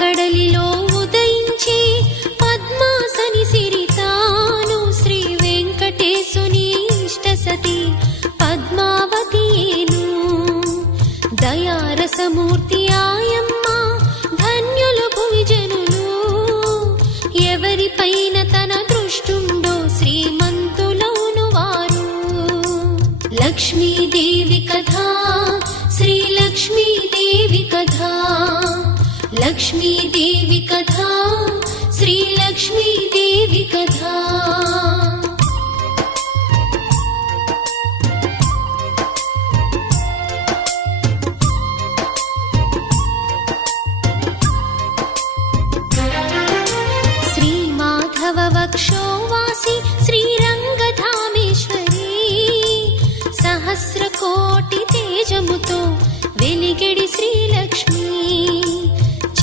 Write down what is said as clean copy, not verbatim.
కడలిలో ఉదయించే పద్మాసని సిరితాను శ్రీ వెంకటేశుని ఇష్టసతి పద్మావతియేను. దయారసమూర్తి ఆయమ్మ ధన్యులు భువిజనులు, ఎవరిపైన తన దృష్టుండో శ్రీమంతులౌను వారు. లక్ష్మీదేవి కథా శ్రీ లక్ష్మీదేవి కథా, లక్ష్మీదేవి కథా శ్రీ లక్ష్మీదేవి కథా. శ్రీ మాధవ వక్షోవాసి శ్రీరంగధామేశ్వరి, సహస్రకోటి తేజముతో వెలిగడి శ్రీలక్ష్మి